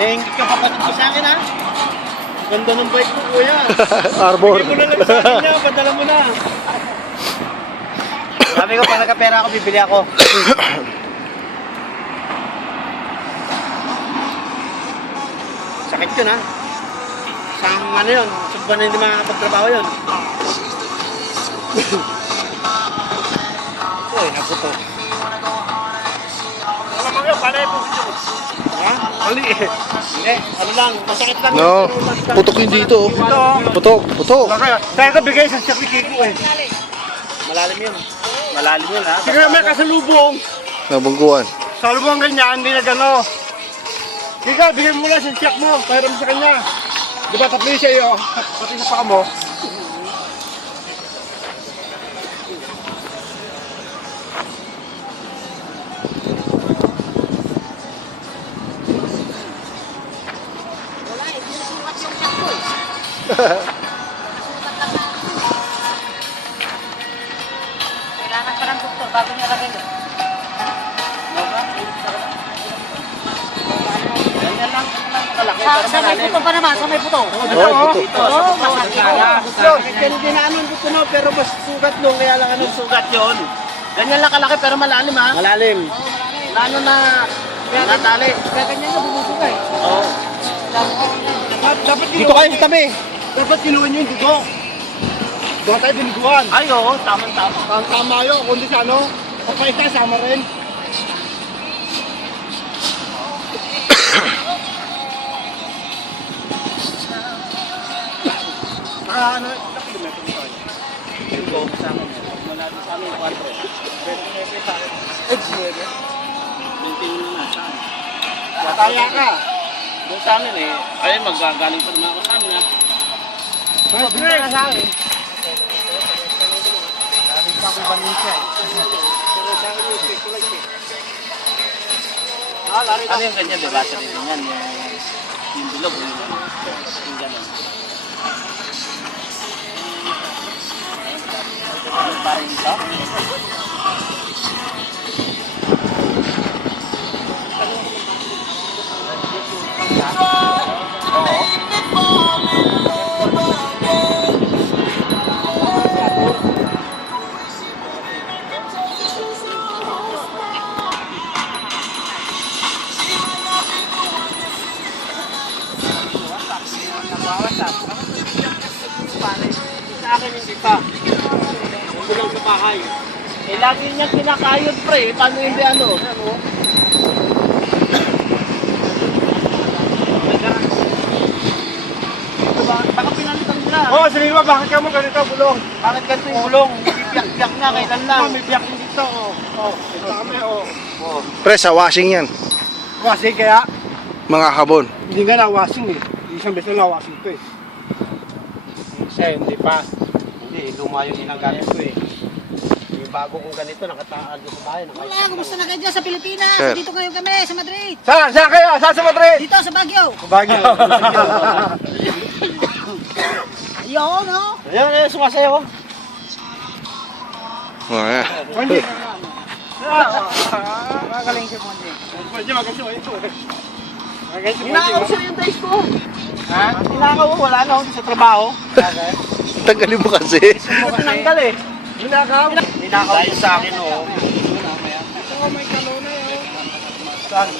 Naingit ka kapatid ko sa akin ha. Ganda ng bike ko kuya. Arbor. Bigay mo na lang sa akin niya, padala mo na. Sabi ko, pag nagkapera ako, bibili ako. Sakit yun ha. Isang ano yun, subban na hindi makakapagtrabaho yun. Uy, nabuto. Ano mga yun, paano yung video mo? Ha? Mali eh. Hindi, ano lang, masakit lang. No, putok yun dito. Putok, putok. Saan ka bigay sa Shopee Kiko eh? Malalim yun. Malalim yun ha. Sige na may kasalubong. Nabungguan. Salubong ganyan, hindi na gano. Kika, bigay mo lang sa siyak mo. Pahiram sa kanya. Di ba tatlo siya iyo? Pati sa paka mo. Wala eh, sinusukat yung siyak ko eh. Kailangan pa ng doktor bago niya lagay yun. Ganyan lang kalaki. Sa may puto pa naman, sa may puto. Oh, putok. Oo, masakit. Pero din na ano buto no, pero mas sugat nung kaya lang ano sugat yon. Ganyan lang kalaki pero malalim ha. Malalim. Lalo na natali. Kaya ganyan na bumubuga eh. Oo. Dapat dito kayo sa tabi. Dapat kinuha niyo yung dugo. Doon tayo diniguan. Ay oo, tama-tama. Tama yun, kundi sa ano, papaita sama rin. Ano, ilang kilometro tayo? Yung go sa amin. Mula doon sa amin, 4. Pero kaya sa akin, 9. Maintain mo na sa amin. Mataya ka. Doon sa amin eh. Ay, magagaling pa naman ako sa amin ha. Sabi na sa akin. Galing pa akong Valencia eh. Ano yung ganyan, diba? Sa rin yan, yung bilog, yung gano'n. Parang dito? Sa akin hindi pa. Hindi lang sa bahay. Eh, lagi niyang kinakayod pre. Paano hindi ano? Baka pinalitan nila. Oo, sabihin mo, bakit ka mo ganito gulong? Bakit ganito yung gulong? Biyak-biyak na, kailan lang? May biyak din dito. Dami, Pre, sa washing yan. Washing kaya? Mga kabon. Hindi nga na-washing eh. Isang beses na na-washing ito eh. Hindi pa. Hindi, luma yung ginagamit ko eh. Yung bago kong ganito, nakataan ko sa bahay. Wala, kumusta na kayo dyan sa Pilipinas? Sir. Dito kayo kami, sa Madrid. Saan? Saan kayo? Saan sa Madrid? Dito, sa Baguio. Baguio. Ayun, no? Ayan, sumasayaw. Oh, yeah. Monji. Magaling si Monji. Monji, magaling ito eh. Hinakaw siya yung days ko. Ha? Hinakaw ko, wala na ako sa trabaho. Tagalin mo kasi. Tinanggal eh. Hinakaw? Hinakaw yun sa akin oh. Ito may kalona yun. Saan?